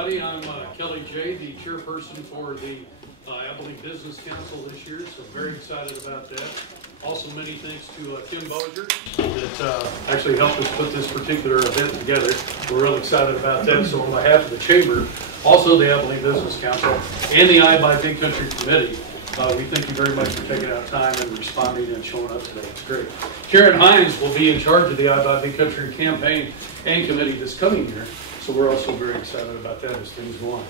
everybody. I'm Kelly J., the chairperson for the Abilene Business Council this year, so very excited about that. Also, many thanks to Tim Bozier that actually helped us put this particular event together. We're real excited about that. So on behalf of the Chamber, also the Abilene Business Council, and the I Buy Big Country Committee, we thank you very much for taking out time and responding and showing up today. It's great. Karen Hines will be in charge of the I Buy Big Country campaign and committee this coming year. So we're also very excited about that as things go on.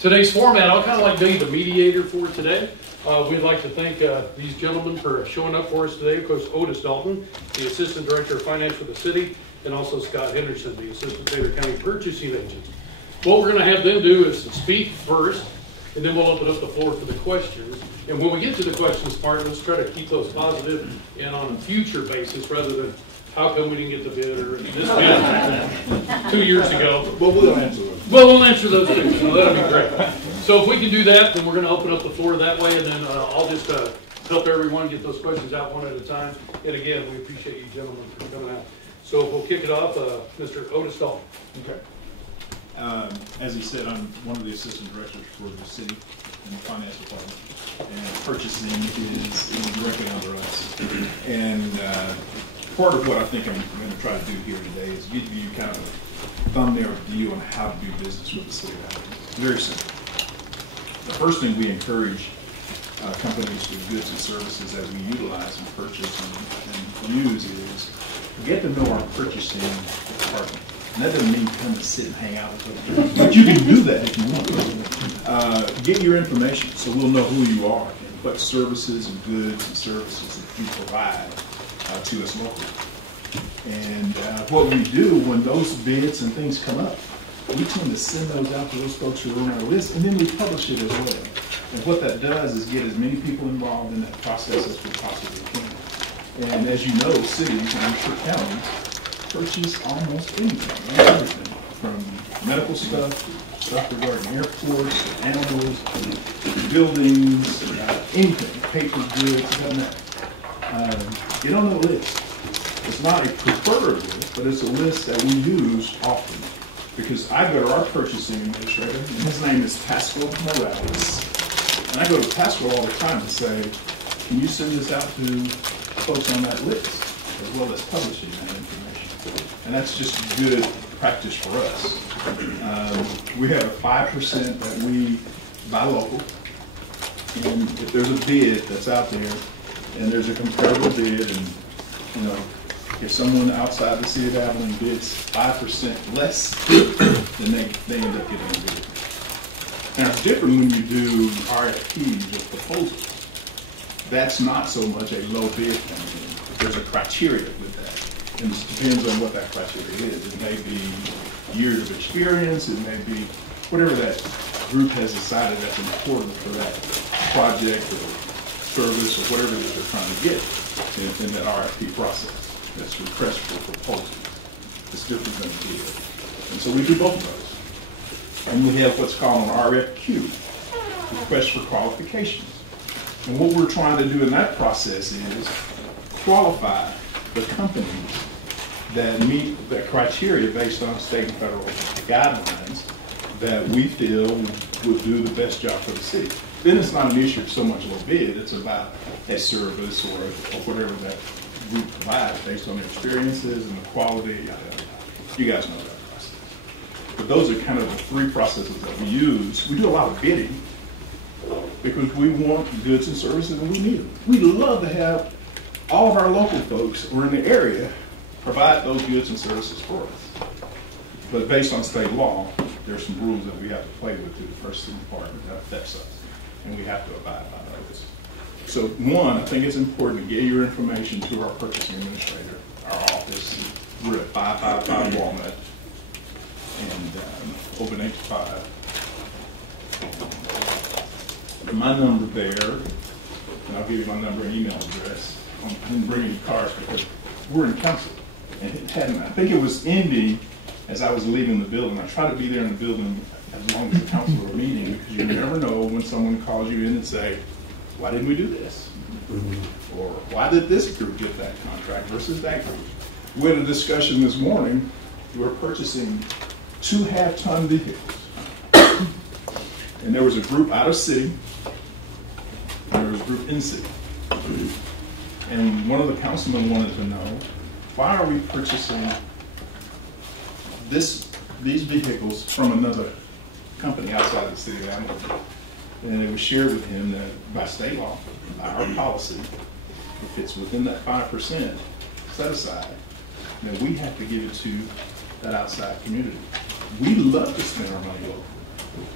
Today's format, I'll kind of like be the mediator for today. We'd like to thank these gentlemen for showing up for us today. Of course, Otis Dalton, the Assistant Director of Finance for the city, and also Scott Henderson, the Assistant Taylor County Purchasing Agent. What we're going to have them do is speak first, and then we'll open up the floor for the questions. And when we get to the questions part, let's try to keep those positive and on a future basis rather than how come we didn't get the bid or this bid 2 years ago. But we'll answer them. Well, we'll answer those things, so that'll be great. So if we can do that, then we're going to open up the floor that way, and then I'll just help everyone get those questions out one at a time. And again, we appreciate you gentlemen for coming out. So we'll kick it off, Mr. Otis Dalton. Okay. As he said, I'm one of the assistant directors for the city and the finance department, and purchasing is directly under us. And part of what I think I'm going to try to do here today is give you kind of a thumbnail view on how to do business with the city of Abilene. Very simple. The first thing we encourage companies with goods and services that we utilize and purchase and use is get to know our purchasing department. And that doesn't mean come and sit and hang out with them, but you can do that if you want. Get your information so we'll know who you are and what services and goods and services that you provide to us locally. And what we do when those bids and things come up, we tend to send those out to those folks who are on our list, and then we publish it as well. And what that does is get as many people involved in that process as we possibly can. And as you know, cities, and I'm sure counties, purchase almost anything, everything, from medical stuff regarding airports, animals, buildings, anything, paper goods, it doesn't matter. Get on the list. It's not a preferred list, but it's a list that we use often. Because I go to our purchasing administrator, and his name is Pascal Morales. And I go to Pascal all the time and say, can you send this out to folks on that list, as well as publishing that information? And that's just good practice for us. We have a 5% that we buy local. And if there's a bid that's out there, and there's a comparable bid, and if someone outside the city of Abilene bids 5% less, then they end up getting a bid. Now it's different when you do RFPs or proposals. That's not so much a low bid thing. There's a criteria with that. And it depends on what that criteria is. It may be years of experience, it may be whatever that group has decided that's important for that project or service or whatever it is they're trying to get in that RFP process. That's request for proposal. It's different than a bid. And so we do both of those. And we have what's called an RFQ, request for qualifications. And what we're trying to do in that process is qualify the companies that meet that criteria based on state and federal guidelines that we feel would do the best job for the city. Then it's not an issue of so much low bid, it's about a service or whatever that group provides based on their experiences and the quality. You guys know that process. But those are kind of the three processes that we use. We do a lot of bidding because we want goods and services and we need them. We love to have all of our local folks who are in the area provide those goods and services for us. But based on state law, there's some rules that we have to play with through the purchasing department that affects us. And we have to abide by those. So one, I think it's important to get your information to our purchasing administrator, our office. We're at 555 Walnut and open 8 to 5. My number there, and I'll give you my number and email address. I didn't bring any cards because we're in council. And it hadn't, I think it was ending as I was leaving the building. I try to be there in the building as long as the council are meeting because you never know when someone calls you in and say, why didn't we do this? Or why did this group get that contract versus that group? We had a discussion this morning. We're purchasing 2 half-ton vehicles. And there was a group out of city, and there was a group in city. And one of the councilmen wanted to know, why are we purchasing these vehicles from another company outside the city of Abilene? And it was shared with him that by state law, by our policy, if it's within that 5% set aside, then we have to give it to that outside community. We love to spend our money locally,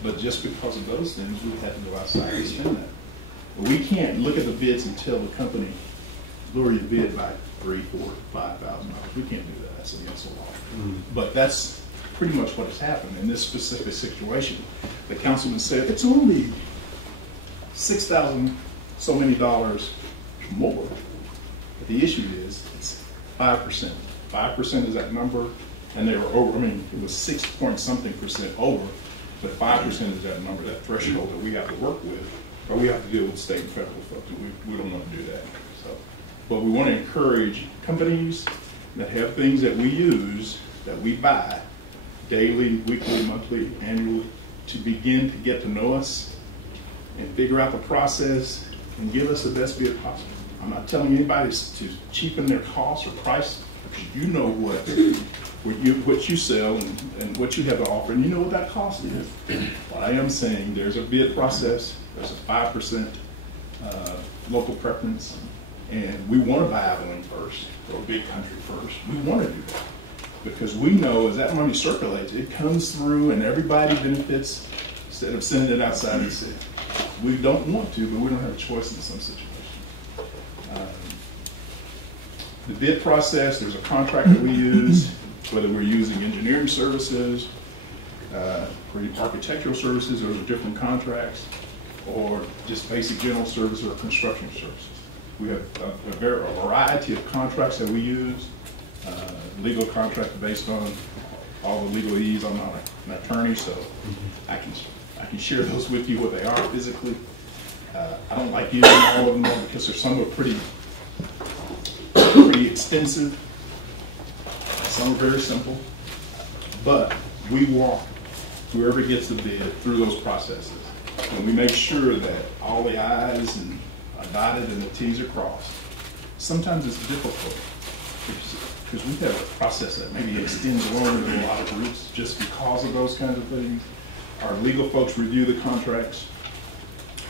but just because of those things, we have to go outside and spend that. But we can't look at the bids and tell the company, lower your bid by $3,000, $4,000, $5,000. We can't do that. That's against the law. But that's pretty much what has happened in this specific situation. The councilman said it's only $6,000 so many dollars more. But the issue is it's 5%. 5% is that number, and they were over. I mean, it was 6-point-something% over, but 5% is that number, that threshold that we have to work with, or we have to deal with state and federal folks. We don't want to do that. So, but we want to encourage companies that have things that we use, that we buy daily, weekly, monthly, annually, to begin to get to know us and figure out the process and give us the best bid possible. I'm not telling anybody to cheapen their cost or price, because you know what you sell and what you have to offer, and you know what that cost is. What I am saying, there's a bid process, there's a 5% local preference, and we want to buy Abilene first, or big country first. We want to do that, because we know as that money circulates, it comes through and everybody benefits instead of sending it outside the city. We don't want to, but we don't have a choice in some situations. The bid process, there's a contract that we use, whether we're using engineering services, for architectural services, those are different contracts, or just basic general services or construction services. We have a variety of contracts that we use. Legal contracts based on all the legalese. I'm not an attorney, so I can share those with you what they are physically. I don't like using all of them because there's some are pretty extensive. Some are very simple, but we walk whoever gets the bid through those processes, and we make sure that all the I's are dotted and the T's are crossed. Sometimes it's difficult because we have a process that maybe extends longer than a lot of groups just because of those kinds of things. Our legal folks review the contracts.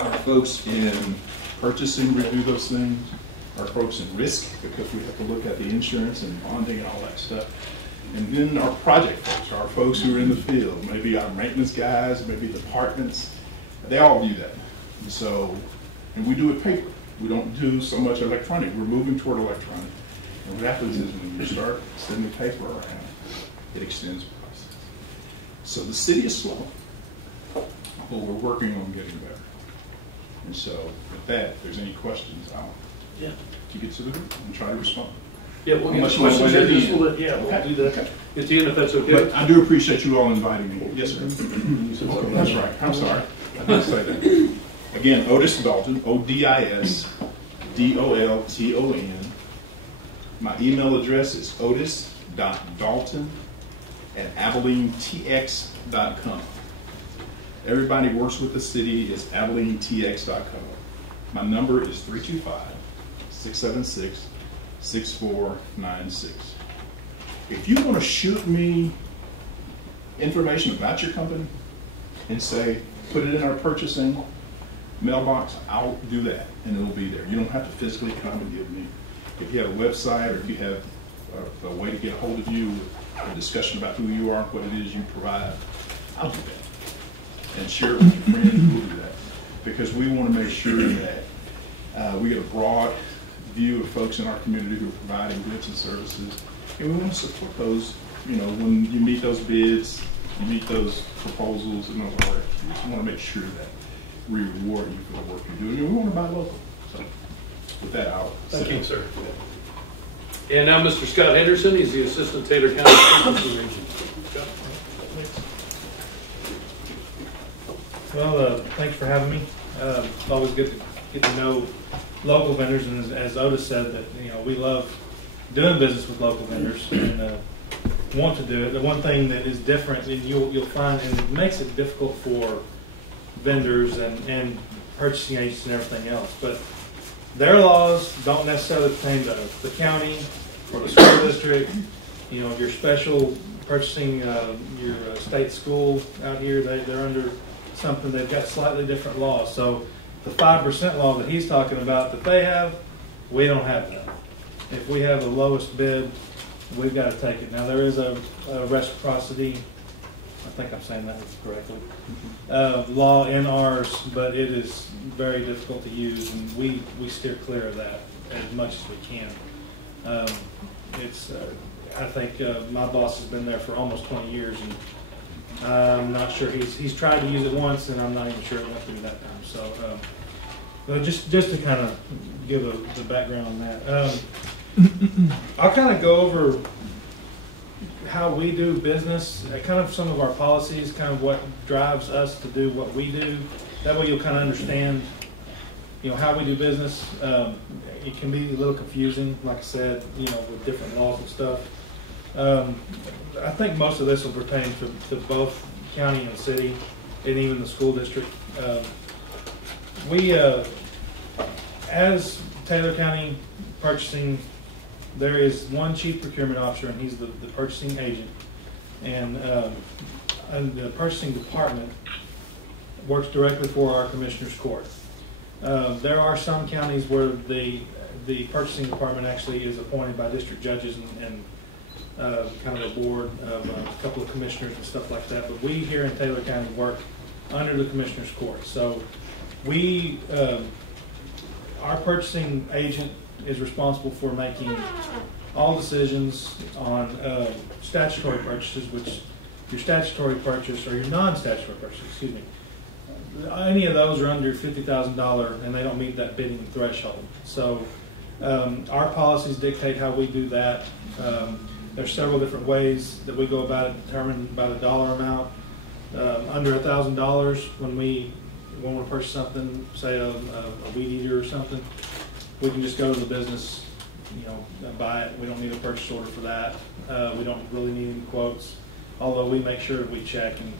Our folks in purchasing review those things. Our folks in risk, because we have to look at the insurance and bonding and all that stuff. And then our project folks, our folks who are in the field, maybe our maintenance guys, maybe departments, they all view that. And so, and we do it paper. We don't do so much electronic. We're moving toward electronic. And what happens is when you start sending paper around, it extends the process. So the city is slow, but we're working on getting better. And so with that, if there's any questions, I'll get to them and try to respond. Yeah, we'll get to questions here. We'll do that at the end, if that's okay. But I do appreciate you all inviting me. Yes, sir. Okay, that's right. I'm sorry. I didn't say that. Again, Otis Dalton, Odis Dolton. My email address is otis.dalton@abilenetx.com. Everybody works with the city is abilenetx.com. My number is 325-676-6496. If you want to shoot me information about your company and say, put it in our purchasing mailbox, I'll do that, and it'll be there. You don't have to physically come and give me. If you have a website or if you have a way to get a hold of you, a discussion about who you are, what it is you provide, I'll do that. And share it with your friends, we'll do that. Because we want to make sure that we get a broad view of folks in our community who are providing goods and services. And we want to support those, you know, when you meet those bids, you meet those proposals and all that. We just want to make sure that we reward you for the work you're doing. And we want to buy local. So with that, I'll thank you, sir. And now Mr. Scott Henderson, he's the Assistant Taylor County Purchasing Agent. Scott. Well, thanks for having me. It's always good to get to know local vendors, and as Otis said, that we love doing business with local vendors and want to do it. The one thing that is different, and you'll find, and it makes it difficult for vendors and purchasing agents and everything else. But their laws don't necessarily pertain to the county or the school district. You know, your special purchasing, your state school out here, they're under something. They've got slightly different laws. So the 5% law that he's talking about that they have, we don't have that. If we have the lowest bid, we've got to take it. Now, there is a reciprocity, I think I'm saying that correctly, law in ours, but it is very difficult to use, and we steer clear of that as much as we can. I think my boss has been there for almost 20 years, and I'm not sure he's tried to use it once, and I'm not even sure it went through that time. So, but just to kind of give the background on that, I'll kind of go over how we do business, kind of some of our policies, kind of what drives us to do what we do. That way you'll kind of understand, you know, how we do business. It can be a little confusing, like I said, you know, with different laws and stuff. I think most of this will pertain to both county and city, and even the school district. We, as Taylor County Purchasing, there is one chief procurement officer, and he's the purchasing agent. And the purchasing department works directly for our commissioner's court. There are some counties where the purchasing department actually is appointed by district judges and kind of a board of a couple of commissioners and stuff like that. But we here in Taylor County work under the commissioner's court. So we, our purchasing agent is responsible for making all decisions on statutory purchases, which your statutory purchase or your non-statutory purchase, excuse me, any of those are under $50,000 and they don't meet that bidding threshold. So our policies dictate how we do that. There's several different ways that we go about it, determined by the dollar amount. Under $1,000, when we want to purchase something, say a weed eater or something, we can just go to the business, you know, buy it. We don't need a purchase order for that. We don't really need any quotes, although we make sure we check and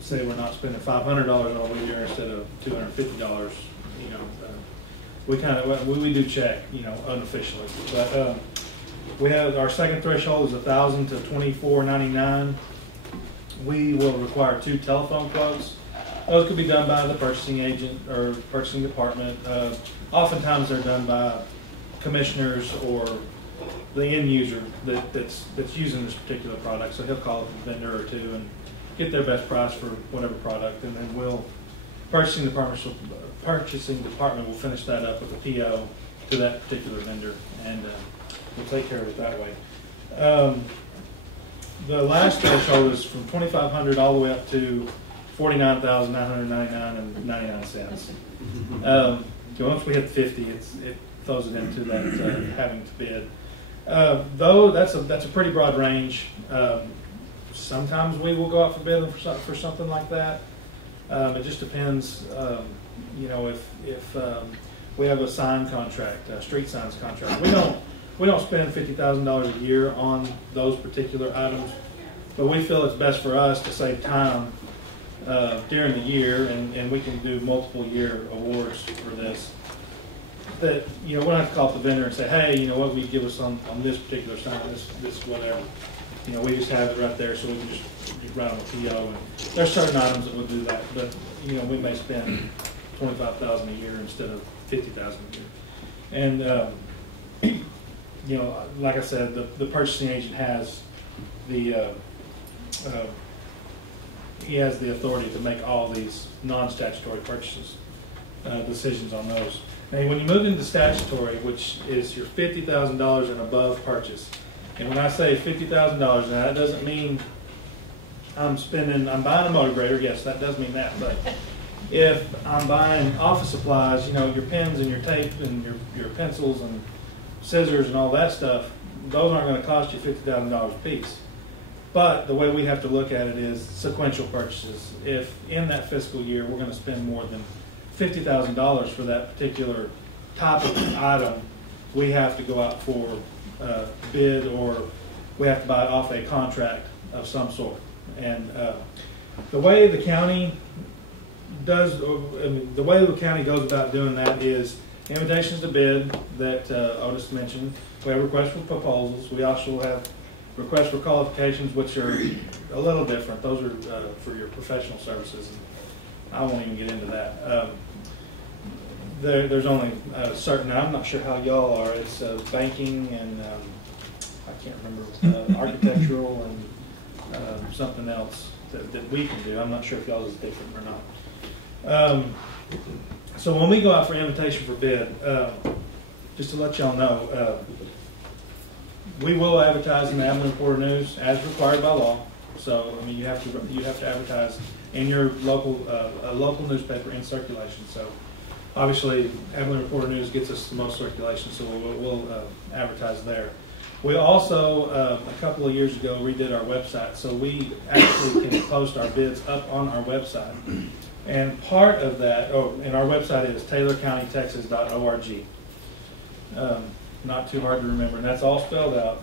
say we're not spending $500 on a weed eater instead of $250. You know, we do check, you know, unofficially. But we have our second threshold is $1,000 to $24.99. We will require 2 telephone quotes. Those could be done by the purchasing agent or purchasing department. Oftentimes they're done by commissioners or the end user that's using this particular product. So he'll call up a vendor or two and get their best price for whatever product, and then purchasing department will finish that up with a PO to that particular vendor, and we'll take care of it that way. The last threshold is from $2,500 all the way up to $49,999.99. Once we hit 50, it throws it into that having to bid. Though that's a pretty broad range. Sometimes we will go out for bid for something like that. It just depends. You know, if we have a sign contract, a street signs contract, we don't spend $50,000 a year on those particular items, but we feel it's best for us to save time during the year, and we can do multiple year awards for this. That, you know, we don't have to call up the vendor and say, hey, you know what, we give us on this particular sign, this whatever. You know, we just have it right there, so we can just write on the PO. And there's certain items that will do that, but you know, we may spend $25,000 a year instead of $50,000 a year. And you know, like I said, the purchasing agent has the authority to make all these non-statutory purchases, decisions on those. Now, when you move into statutory, which is your $50,000 and above purchase, and when I say $50,000, now that doesn't mean I'm buying a motor grader. Yes, that does mean that. But if I'm buying office supplies, you know, your pens and your tape and your pencils and scissors and all that stuff, those aren't going to cost you $50,000 a piece. But the way we have to look at it is sequential purchases. If in that fiscal year we're going to spend more than $50,000 for that particular type of item, we have to go out for bid, or we have to buy it off a contract of some sort. And the way the county does, I mean, the way the county goes about doing that is invitations to bid that Otis mentioned. We have requests for proposals. We also have requests for qualifications, which are a little different. Those are for your professional services. And I won't even get into that. There's only a certain, I'm not sure how y'all are. It's banking and I can't remember, architectural and something else that we can do. I'm not sure if y'all is different or not. So when we go out for invitation for bid, just to let y'all know, we will advertise in the Abilene Reporter News as required by law. So I mean, you have to advertise in your local newspaper in circulation. So obviously, Abilene Reporter News gets us the most circulation, so we'll advertise there. We also, a couple of years ago, redid our website, so we actually can post our bids up on our website. And part of that, and our website is taylorcountytexas.org. Not too hard to remember, and that's all spelled out.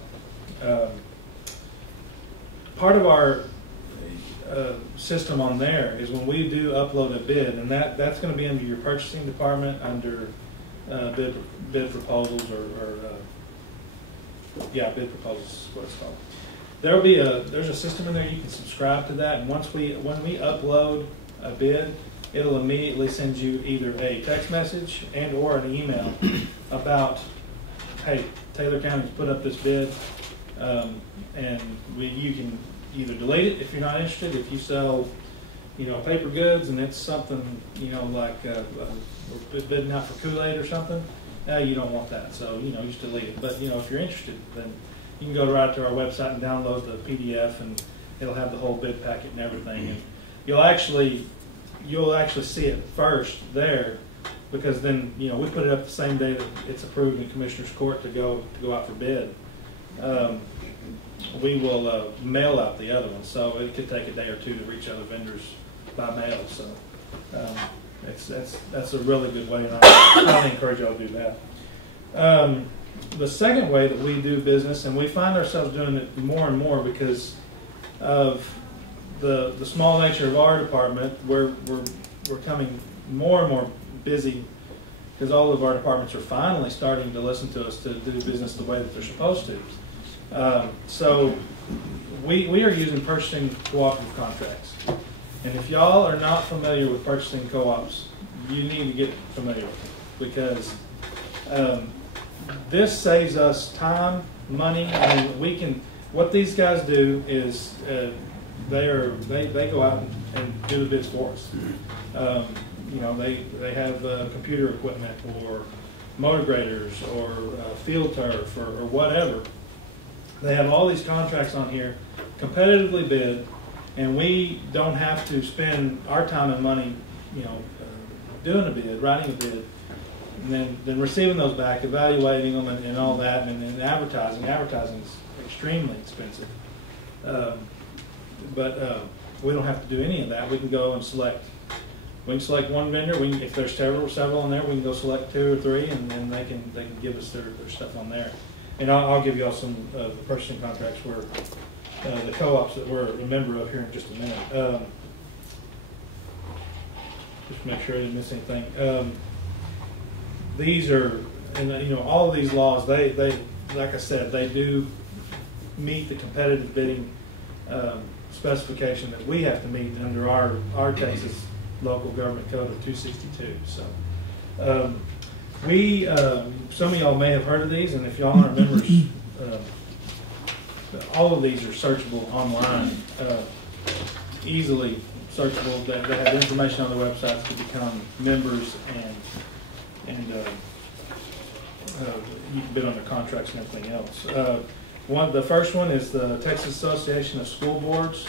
Part of our system on there is when we do upload a bid, and that's going to be under your purchasing department under bid proposals bid proposals is what it's called. There's a system in there you can subscribe to that, and when we upload a bid, it'll immediately send you either a text message and or an email about, hey, Taylor County's put up this bid, and you can either delete it if you're not interested. If you sell, paper goods and it's something, like we're bidding out for Kool-Aid or something, you don't want that. So, just delete it. But, if you're interested, then you can go right to our website and download the PDF, and it'll have the whole bid packet and everything. And you'll actually see it first there, because then, we put it up the same day that it's approved in Commissioner's Court to go out for bid. We will mail out the other one, so it could take a day or two to reach other vendors by mail. So that's a really good way, and I highly encourage y'all to do that. The second way that we do business, and we find ourselves doing it more and more because of the small nature of our department, we're coming more and more busy because all of our departments are finally starting to listen to us to do business the way that they're supposed to. So we are using purchasing cooperative contracts. And if y'all are not familiar with purchasing co-ops, you need to get familiar with them, because this saves us time, money, and what these guys do is they go out and do the bids for us. They have computer equipment or motor graders or field turf or whatever. They have all these contracts on here, competitively bid, and we don't have to spend our time and money, doing a bid, writing a bid, and then receiving those back, evaluating them, and all that, and then advertising. Advertising is extremely expensive, but we don't have to do any of that. We can go and select. We can select one vendor. If there's several on there, we can go select 2 or 3, and then they can give us their stuff on there. And I'll give you all some of the purchasing contracts where the co-ops that we're a member of here in just a minute. Just to make sure I didn't miss anything. These are, and all of these laws, they like I said, they do meet the competitive bidding specification that we have to meet under our Texas local government code of 262. So some of y'all may have heard of these, and if y'all aren't members, all of these are searchable online, easily searchable. They have information on the websites to become members, and you can bid on their contracts and everything else. The first one is the Texas Association of School Boards.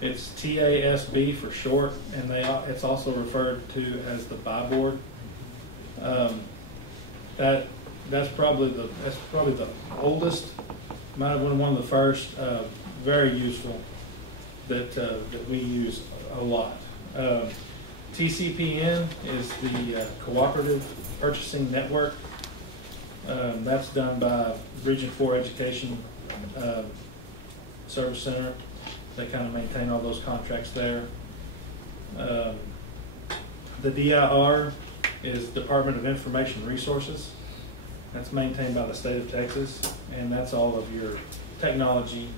It's TASB for short, and it's also referred to as the BI Board. That's probably the oldest. Might have been one of the first. Very useful. That we use a lot. TCPN is the Cooperative Purchasing Network. That's done by Region 4 Education Service Center. They kind of maintain all those contracts there. The DIR is Department of Information Resources. That's maintained by the state of Texas, and that's all of your technology,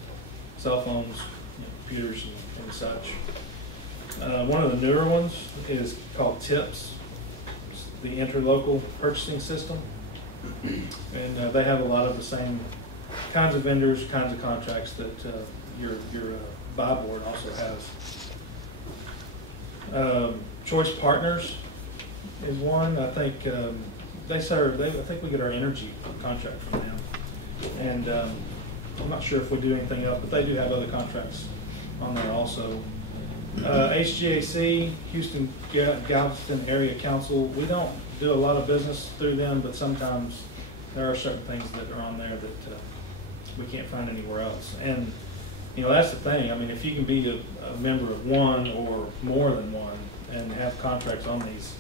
cell phones, computers, and such. One of the newer ones is called TIPS, the Interlocal Purchasing System, and they have a lot of the same kinds of vendors, kinds of contracts that your buy board also has. Choice Partners is one. I think I think we get our energy contract from them, and I'm not sure if we do anything else, but they do have other contracts on there also. HGAC, Houston Galveston Area Council. We don't do a lot of business through them, but sometimes there are certain things that are on there that we can't find anywhere else. And that's the thing. I mean, if you can be a member of one or more than one and have contracts on these,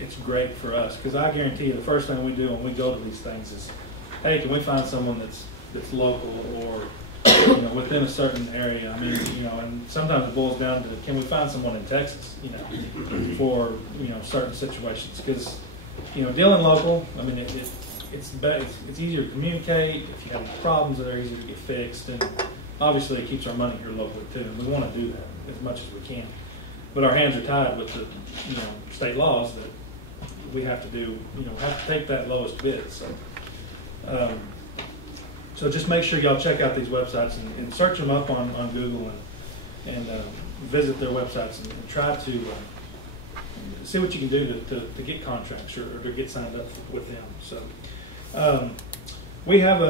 it's great for us, because I guarantee you the first thing we do when we go to these things is, hey, can we find someone that's local or within a certain area? I mean, and sometimes it boils down to, can we find someone in Texas, for certain situations? Because dealing local, I mean, it's easier to communicate. If you have any problems, they're easier to get fixed, and obviously it keeps our money here locally too. And we want to do that as much as we can, but our hands are tied with the state laws that we have to do. Have to take that lowest bid. So just make sure y'all check out these websites and search them up on Google and visit their websites and try to see what you can do to get contracts or to get signed up with them. So we have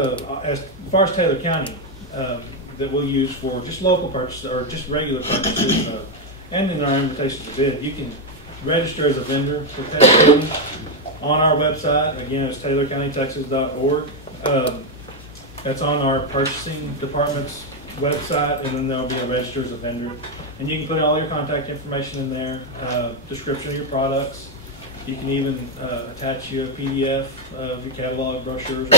as far as Taylor County that we'll use for just local purchases or just regular purchases, and in our invitations to bid, you can register as a vendor for Taylor County on our website. Again, it's TaylorCountyTexas.org. That's on our purchasing department's website, and then there'll be a register as a vendor. And you can put all your contact information in there, description of your products. You can even attach you a PDF of your catalog, brochures.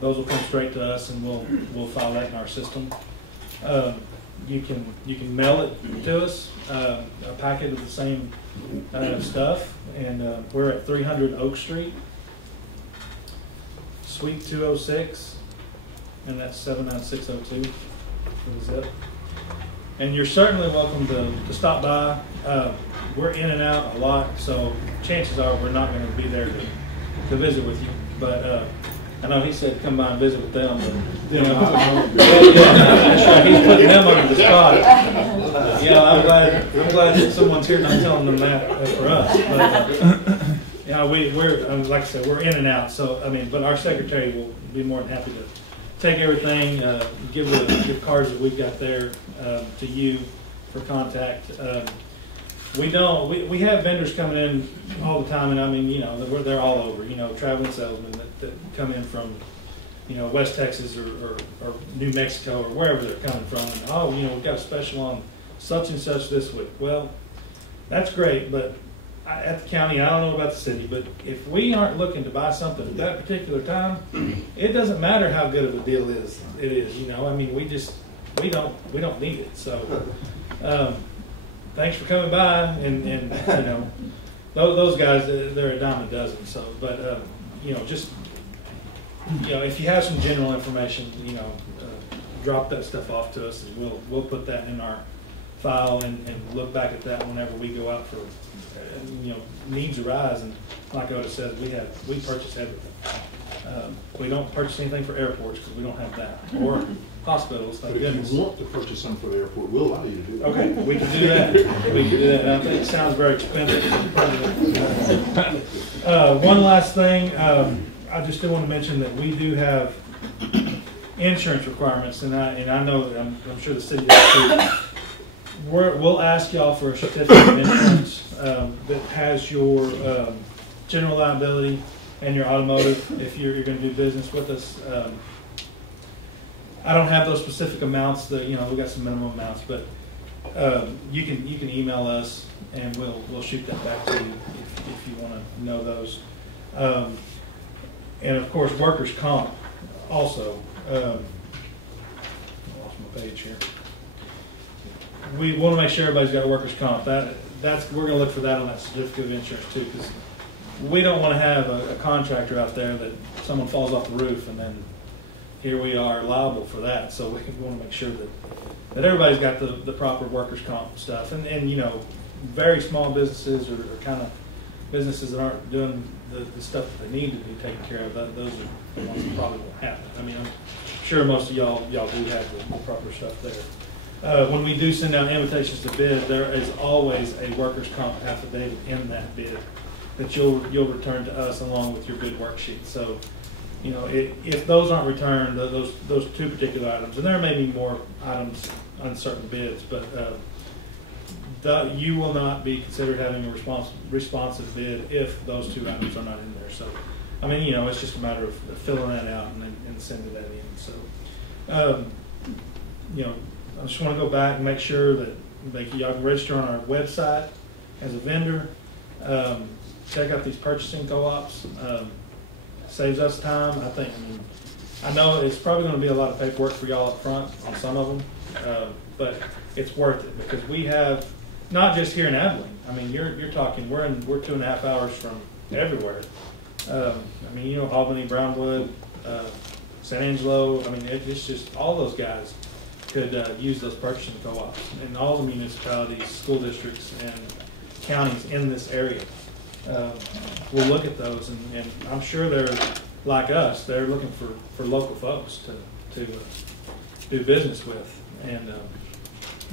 Those will come straight to us, and we'll file that in our system. You can mail it to us, a packet of the same stuff, and we're at 300 Oak Street, Suite 206. And that's 79602 for the zip. And you're certainly welcome to stop by. We're in and out a lot, so chances are we're not going to be there to visit with you. But I know he said come by and visit with them. But, that's right. He's putting them under the spot. I'm glad that someone's here not telling them that for us. But we're like I said, we're in and out. So but our secretary will be more than happy to take everything, give the cards that we've got there to you for contact. We have vendors coming in all the time, and they're all over. Traveling salesmen that come in from West Texas or New Mexico or wherever they're coming from. And we've got a special on such and such this week. Well, that's great, but at the county, I don't know about the city, but if we aren't looking to buy something at that particular time, it doesn't matter how good of a deal it is. We don't need it. So thanks for coming by, and those guys, they're a dime a dozen. So, but if you have some general information, drop that stuff off to us, and we'll put that in our file and look back at that whenever we go out for needs arise. And like Otis says, we purchase everything. We don't purchase anything for airports because we don't have that, or hospitals. But if you want to purchase something for the airport, we'll allow you to do that. Okay, we can do that. I think it sounds very expensive. One last thing, I just do want to mention that we do have insurance requirements, and I know that I'm sure the city does too. We'll ask y'all for a certificate of insurance that has your general liability and your automotive if you're going to do business with us. I don't have those specific amounts. We got some minimum amounts, but you can email us and we'll shoot that back to you if you want to know those. And of course, workers' comp also. I lost my page here. we want to make sure everybody's got workers' comp. We're going to look for that on that certificate of insurance too, because we don't want to have a contractor out there that someone falls off the roof and then here we are liable for that. So we want to make sure that everybody's got the proper workers' comp stuff. And you know, very small businesses or kind of businesses that aren't doing the stuff that they need to be taken care of, those are the ones that probably won't happen. I mean, I'm sure most of y'all do have the proper stuff there. When we do send out invitations to bid, there is always a workers' comp affidavit in that bid that you'll return to us along with your bid worksheet. So, you know, if those aren't returned, those two particular items, and there may be more items on certain bids, but you will not be considered having a responsive bid if those two items are not in there. So, I mean, you know, it's just a matter of filling that out and sending that in. So, you know, I just want to go back and make sure that y'all can register on our website as a vendor. Check out these purchasing co-ops. Saves us time. I know it's probably going to be a lot of paperwork for y'all up front on some of them, but it's worth it because we have not just here in Abilene. I mean, you're talking we're 2.5 hours from everywhere. I mean, you know, Albany, Brownwood, San Angelo. I mean, it's just all those guys could use those purchasing co-ops, and all the municipalities, school districts, and counties in this area. We'll look at those, and I'm sure they're like us. They're looking for local folks to do business with, and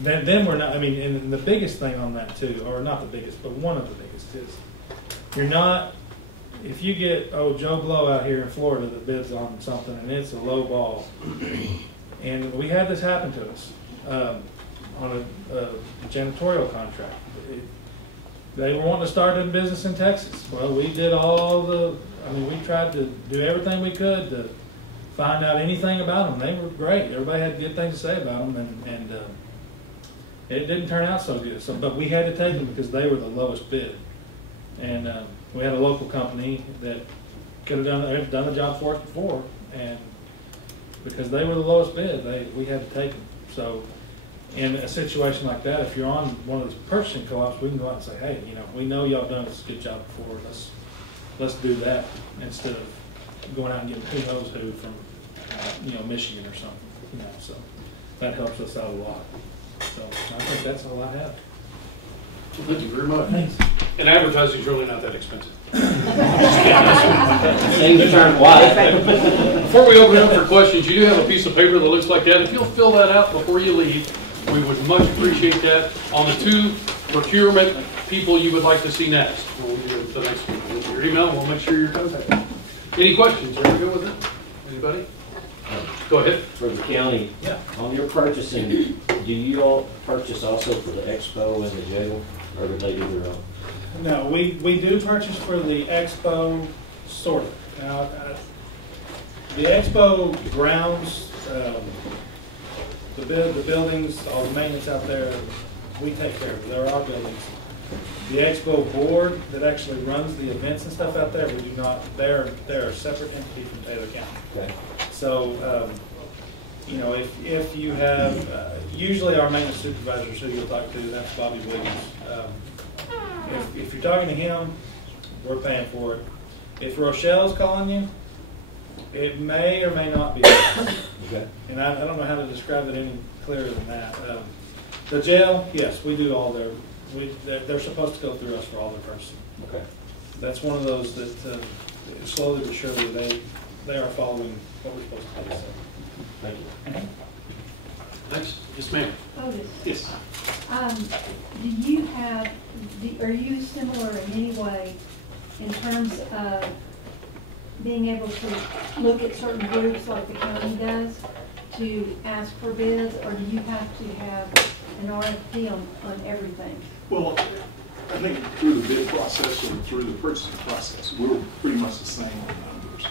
then we're not. I mean, and the biggest thing on that too, or not the biggest, but one of the biggest is you're not. If you get Joe Blow out here in Florida that bids on something and it's a low ball, and we had this happen to us on a janitorial contract. They were wanting to start a business in Texas. Well, we did we tried to do everything we could to find out anything about them. They were great. Everybody had good things to say about them, and it didn't turn out so good. But we had to take them because they were the lowest bid. And we had a local company that could have done the job for us before, and because they were the lowest bid, we had to take them. So in a situation like that, if you're on one of those purchasing co-ops, we can go out and say, hey, you know, we know y'all done this good job before. Let's do that instead of going out and getting who knows who from Michigan or something. You know, so that helps us out a lot. So I think that's all I have. Well, thank you very much. Thanks. And advertising is really not that expensive. Things turn wide. Before we open it up for questions, you do have a piece of paper that looks like that. If you'll fill that out before you leave, we would much appreciate that. On the two procurement people you would like to see next, when we do the next one. With your email, we'll make sure you're contacted. Any questions? Are you good with it? Anybody? Go ahead. For the county, Yeah. on your purchasing, do you all purchase also for the expo and the jail, or do they do their own? No, we do purchase for the expo, sort of. Now, the expo grounds, the buildings, all the maintenance out there, we take care of. They're our buildings. The expo board that actually runs the events and stuff out there, we do not. They're a separate entity from Taylor County. Okay. So, if you have, usually our maintenance supervisor, who you'll talk to, that's Bobby Williams. If you're talking to him, we're paying for it. If Rochelle's calling you, it may or may not be us. Okay. And I don't know how to describe it any clearer than that. The jail, yes, we do all they're supposed to go through us for all their purchasing. Okay. That's one of those that slowly but surely they are following what we're supposed to do. So. Thank you. Thanks. Yes, ma'am. Otis. Yes. Are you similar in any way in terms of being able to look at certain groups like the county does to ask for bids, or do you have to have an RFP on everything? Well, I think through the bid process or through the purchasing process, we're pretty much the same on numbers.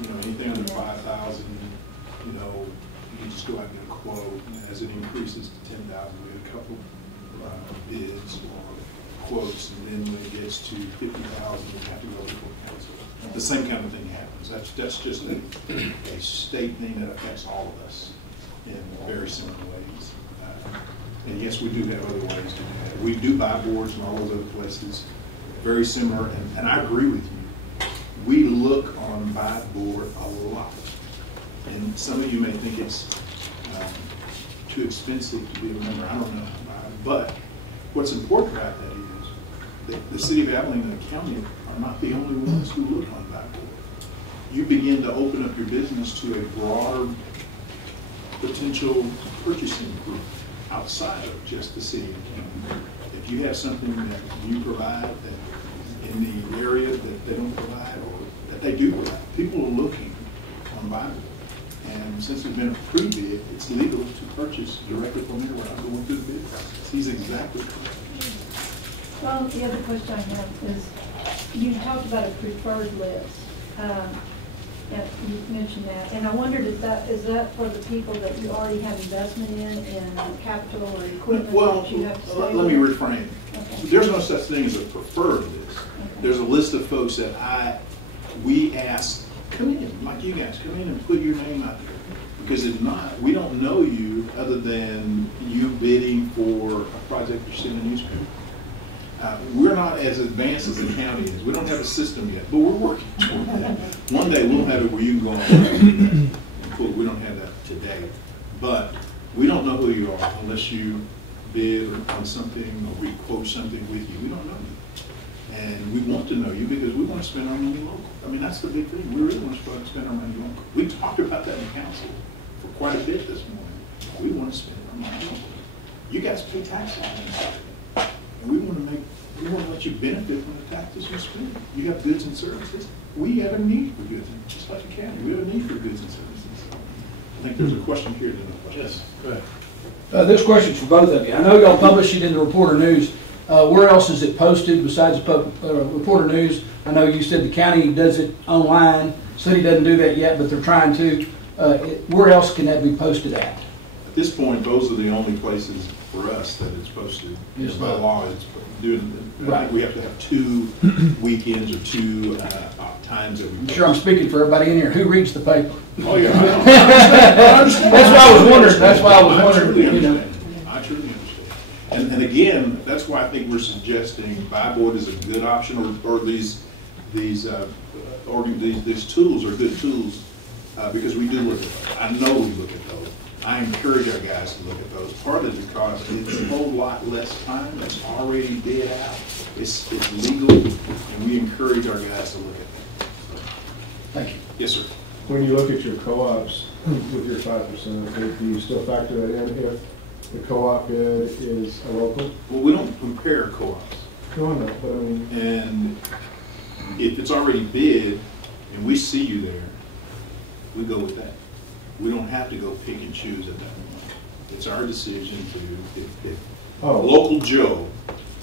You know, anything under 5,000, you know, you just go out and get a quote. And as it increases to 10,000, we get a couple bids or quotes, and then when it gets to 50,000, we have to go before council. The same kind of thing happens. That's just a state thing that affects all of us in very similar ways. And yes, we do have other ways to do that. We do buy boards in all those other places, very similar, and I agree with you. We look on buy board a lot. And some of you may think it's too expensive to be a member. I don't know. But what's important about that is that the city of Abilene and the county are not the only ones who look on buy board. You begin to open up your business to a broader potential purchasing group outside of just the city and county. If you have something that you provide that in the area that they don't provide or that they do provide, people are looking on buy board. And since it's been a pre-bid, it's legal to purchase directly from there without going through the bid process. He's exactly correct. Well, the other question I have is, you talked about a preferred list. Yeah, you mentioned that, and I wondered if is that for the people that you already have investment in capital or equipment Well, that you have to stay let me with? reframe. Okay. There's no such thing as a preferred list. Okay. There's a list of folks that we ask, come in, like you guys, come in and put your name out there. Because if not, we don't know you other than you bidding for a project you see in the newspaper. We're not as advanced as the county is. We don't have a system yet, but we're working toward that. One day we'll have it where you can go on and pull. We don't have that today. But we don't know who you are unless you bid on something or we quote something with you. We don't know you. And we want to know you because we want to spend our money local. I mean, that's the big thing. We really want to spend our money local. We talked about that in council for quite a bit this morning. We want to spend our money local. You guys pay taxes on this. And we want to let you benefit from the taxes you spend. You have goods and services. We have a need for goods, just like the county. We have a need for goods and services. I think there's a question here. Yes, go ahead. This question's for both of you. I know y'all publish it in the Reporter News. Where else is it posted besides Reporter News? I know you said the county does it online. City doesn't do that yet, but they're trying to. Where else can that be posted at? At this point, those are the only places for us that it's posted. Yes, By law, it's doing. I Right. think we have to have 2 weekends or 2 times that we. I'm sure I'm speaking for everybody in here. Who reads the paper? Oh yeah. That's why I was wondering. That's why I was wondering. truly You know. understand. I truly understand. And again, that's why I think we're suggesting buy board is a good option, or these tools are good tools because we do look at those. I know we look at those. I encourage our guys to look at those, partly because it's a whole lot less time. It's already bid out. It's legal, and we encourage our guys to look at that. So, Thank you. yes, sir. When you look at your co-ops with your 5%, do you still factor that in if the co-op bid is a local? Well, we don't compare co-ops. No, I know, but I mean, And if it's already bid and we see you there, we go with that. We don't have to go pick and choose at that point. It's our decision to, if Local Joe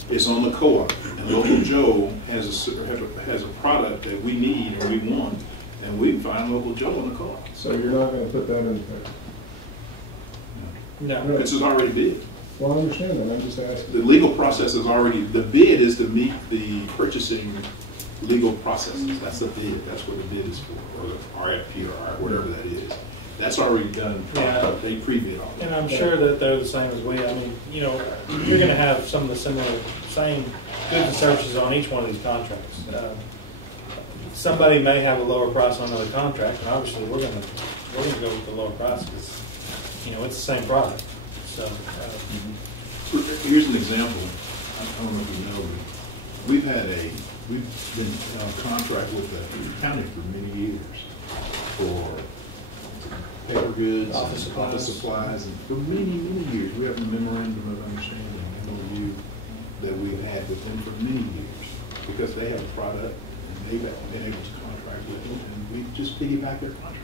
is on the co-op and Local Joe has a product that we need and we want, then we find Local Joe on the co-op. so you're not going to put that in there? No. This is already bid. Well, I understand that, I'm just asking. The legal process is already, the bid is to meet the purchasing legal processes. That's the bid. That's what the bid is for, or the RFP or whatever that is. That's already done. Yeah. They pre-bid all that. And I'm sure that they're the same as we. I mean, you know, you're going to have some of the same goods and services on each one of these contracts. Somebody may have a lower price on another contract, and obviously we're going to go with the lower price because, you know, it's the same product. So. Here's an example. I don't know if you know, but we've been on contract with the county for many years for paper goods, Office supplies, and for many, many years. We have a memorandum of understanding, MOU, that we've had with them for many years because they have a product and they've been able to contract with them, and we just piggyback their contract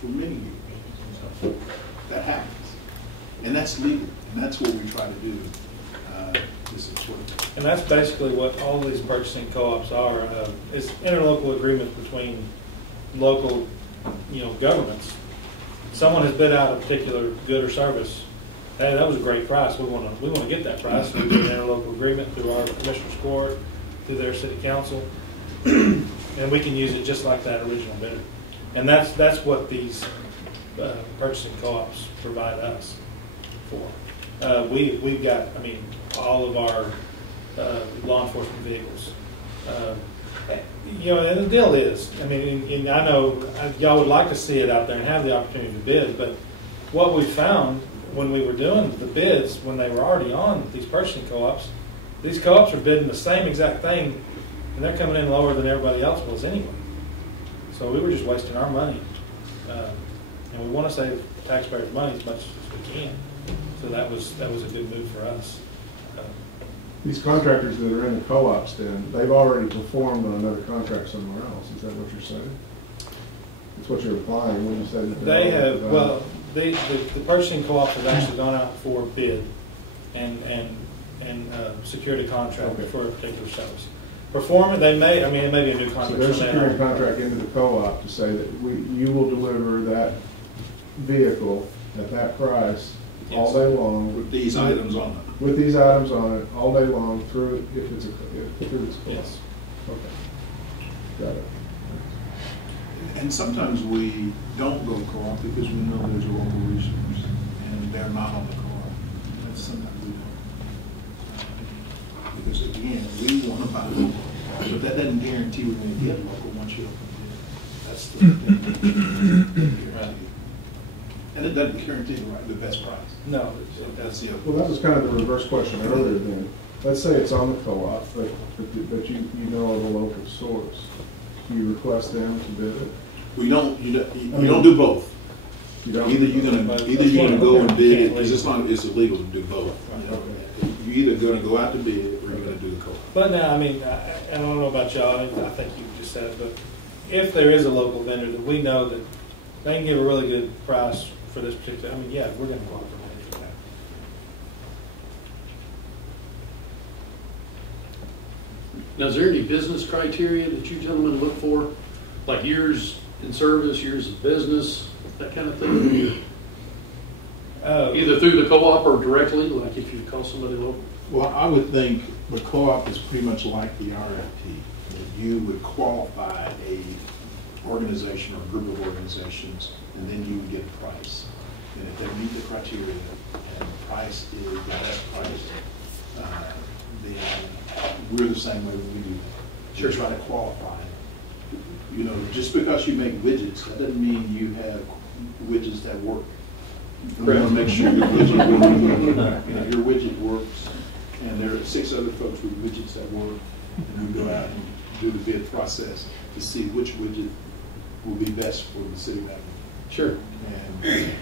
for many years. So that happens. And that's legal, and that's what we try to do. This is sort of. And that's basically what all these purchasing co-ops are. It's interlocal agreements between local, you know, governments. Someone has bid out a particular good or service. Hey, that was a great price. We want to get that price. We do an interlocal agreement through our commissioner's court, through their city council, and we can use it just like that original bidder. And that's what these purchasing co-ops provide us for. we've got, I mean, all of our law enforcement vehicles. You know, and the deal is, I mean, and I know y'all would like to see it out there and have the opportunity to bid, but what we found when we were doing the bids, when they were already on these purchasing co-ops, these co-ops are bidding the same exact thing, and they're coming in lower than everybody else was anyway. So we were just wasting our money, and we want to save taxpayers' money as much as we can. So that was a good move for us. These contractors that are in the co-ops, then, they've already performed on another contract somewhere else. Is that what you're saying? That's what you're implying when you say that They have, well, the purchasing co-ops have actually gone out for bid and secured a contract Okay. for a particular service. Performing, they may, I mean, it may be a new So contract. they're so they securing a don't- contract into the co-op to say that you will deliver that vehicle at that price all Yes. day long. With these items on it. With these items on it, all day long, through, if it's a, through its co-op. Yes. Okay. Got it. And sometimes we don't go co-op because we know there's a local resource and they're not on the co-op. And sometimes we don't. Because again, we want to buy local, but that doesn't guarantee we're going to get local once you open the bid. That's the guarantee. And it doesn't guarantee the best price. No, That's the other. Well, that was kind of the reverse question earlier then. Let's say it's on the co-op, but you know of a local source. Do you request them to bid it? We don't, you don't do both. You don't? Either you're gonna go and bid it, because it's illegal to do both. You know? You're either gonna go out to bid or you're gonna do the co-op. but now, I mean, I don't know about y'all, I think you just said it, but if there is a local vendor that we know that they can give a really good price for this particular, I mean, yeah, we're going to go out for money for that. Now, is there any business criteria that you gentlemen look for? Like years in service, years of business, that kind of thing? Either through the co-op or directly, like if you call somebody local? Well, I would think the co-op is pretty much like the RFP. That you would qualify a organization or group of organizations, and then you would get a price. And if they meet the criteria and the price is the best price, then we're the same way when we do that. Sure. We try to qualify. You know, just because you make widgets, that doesn't mean you have widgets that work. You want to make sure your widget, your widget works, and there are 6 other folks with widgets that work, and you go out and do the bid process to see which widget will be best for the city manager. Sure. And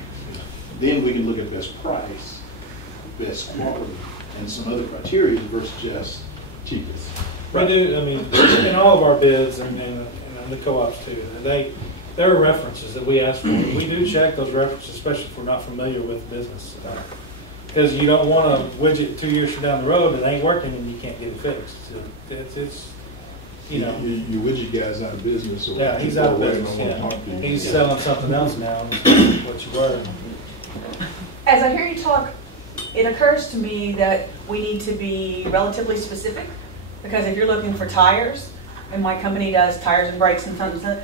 then we can look at best price, best quality, and some other criteria versus just cheapest. We do, I mean, in all of our bids and the co-ops too, there are references that we ask for. We do check those references, especially if we're not familiar with business. Because you don't want a widget 2 years from down the road that ain't working and you can't get it fixed. So it's you know. Your widget guy's out of business. Or Yeah, he's out of people business, away and don't yeah. want to talk to you. He's selling something else now, what you were. As I hear you talk, it occurs to me that we need to be relatively specific, because if you're looking for tires, and my company does tires and brakes and something,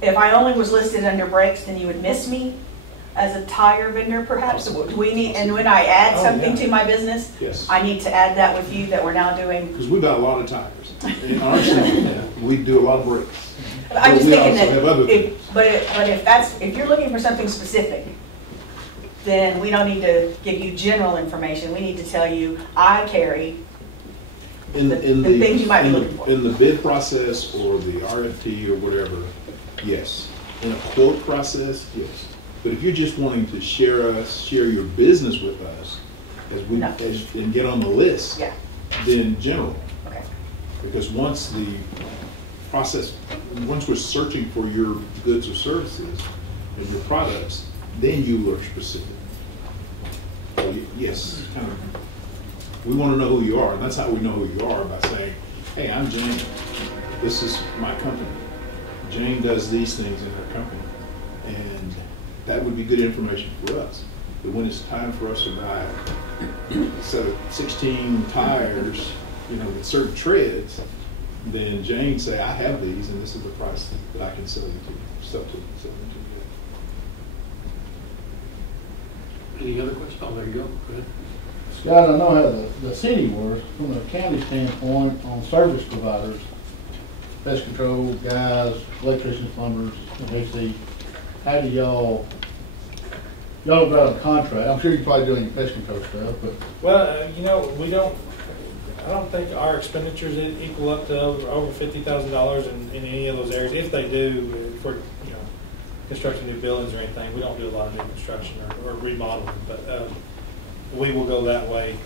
if I only was listed under brakes, then you would miss me as a tire vendor, perhaps. We need, and when I add something to my business, Yes. I need to add that with you that we're now doing. Because we buy a lot of tires. And honestly, we do a lot of brakes. But I'm But just we thinking also have other that, if you're looking for something specific, then we don't need to give you general information. We need to tell you, I carry In the the things you might be looking for. In the bid process or the RFP or whatever, yes. In a quote process, yes. But if you're just wanting to share your business with us, No. and get on the list, Yeah, then general. okay. Because once we're searching for your goods or services and your products, then you are specific. So yes, kind of. We want to know who you are, and that's how we know who you are, by saying, hey, I'm Jane. This is my company. Jane does these things in her company. And that would be good information for us. But when it's time for us to buy a set of 16 tires, with certain treads, then Jane say, I have these, and this is the price that I can sell them to you. Any other questions? Oh, there you go. Go ahead. Scott, I know how the city works from a county standpoint on service providers, pest control guys, electricians, plumbers, AC. How do y'all don't go out of contract? I'm sure you're probably doing your pest control stuff, but Well, you know, I don't think our expenditures equal up to over $50,000 in any of those areas. If they do, for, you know, constructing new buildings or anything, we don't do a lot of new construction or remodeling, but we will go that way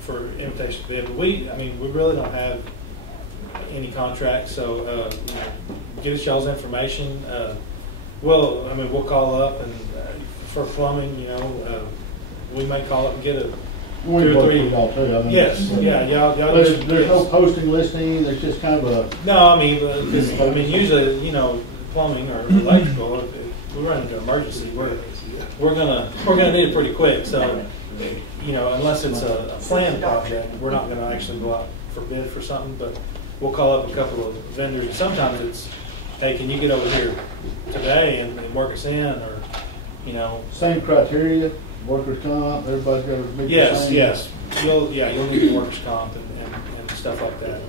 for invitation to bid. But we really don't have any contracts, so you know, give us y'all's information. We'll call up and for plumbing, you know, we may call up and get a we 2 or work 3. with y'all too. I mean, Yes, yeah, y'all. There's no posting listing. There's just kind of a. No, usually, you know, plumbing or electrical, if we run into an emergency, we're gonna need it pretty quick. So, you know, unless it's a planned project, we're not gonna actually go out for bid for something. But we'll call up a couple of vendors. And sometimes it's, hey, can you get over here today and work us in, or, you know. Same criteria, workers' comp, everybody's got to meet the Yes, same. yes. You'll need workers' comp and stuff like that.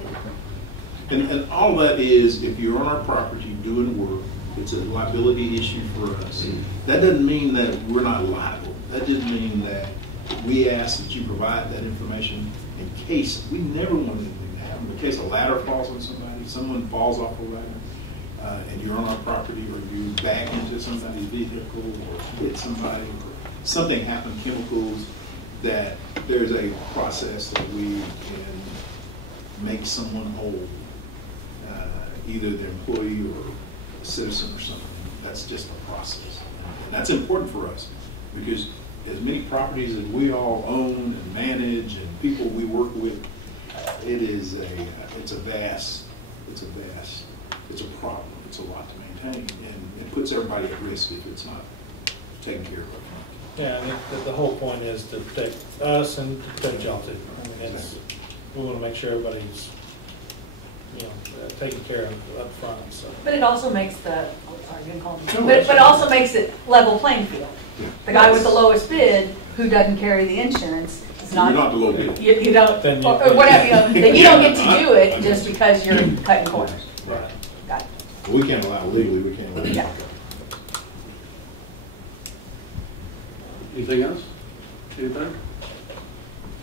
And all that is, if you're on our property doing work, it's a liability issue for us. That doesn't mean that we're not liable. That just means that we ask that you provide that information in case, we never want anything to happen. In case a ladder falls on somebody, someone falls off a ladder, and you're on our property, or you back into somebody's vehicle, or hit somebody, or something happened, chemicals, that there's a process that we can make someone whole, either their employee or a citizen or something. That's just a process. And that's important for us, because as many properties as we all own and manage and people we work with, it's a problem. It's a lot to maintain, and it puts everybody at risk if it's not taken care of. Yeah, I mean, the whole point is to protect us and to protect y'all too. We want to make sure everybody's, you know, taken care of up front. So. But it also makes but it also makes it level playing field. The guy with the lowest bid who doesn't carry the insurance is not. You're not the low bid. You don't, or whatever. You know, then you don't get to do it just because you're cutting corners. Right. Got it. We can't allow legally. We can't allow. Yeah. Anything else? Anything?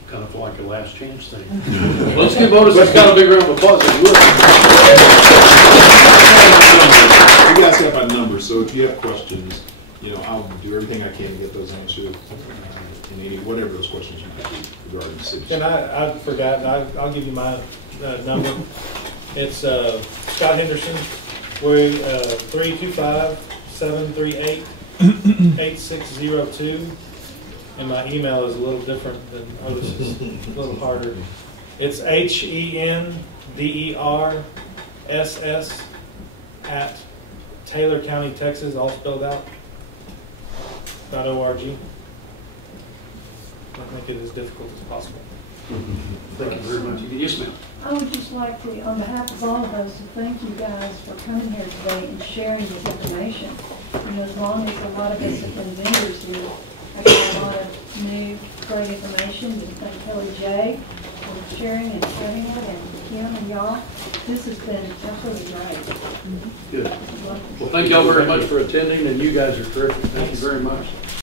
Kind of like a last chance thing. Let's give Otis got a big round of applause. You guys have my number, so if you have questions, you know, I'll do everything I can to get those answered, in whatever those questions you might be regarding the city. And I forgot, I'll give you my number. It's Scott Henderson. We're 325-738-8602. And my email is a little different than Otis's, a little harder. It's HENDERSS@Taylor County, Texas, all spelled out, .org. I'll make it as difficult as possible. Thank you very much. Yes, ma'am. I would just like to, on behalf of all of us, to thank you guys for coming here today and sharing this information. And as long as a lot of us have been vendors here, I got a lot of new, great information. And thank Kelly J for sharing and setting it, and Kim and y'all. This has been absolutely great. Good. Well, thank y'all very much for attending, and you guys are terrific. Thank you very much.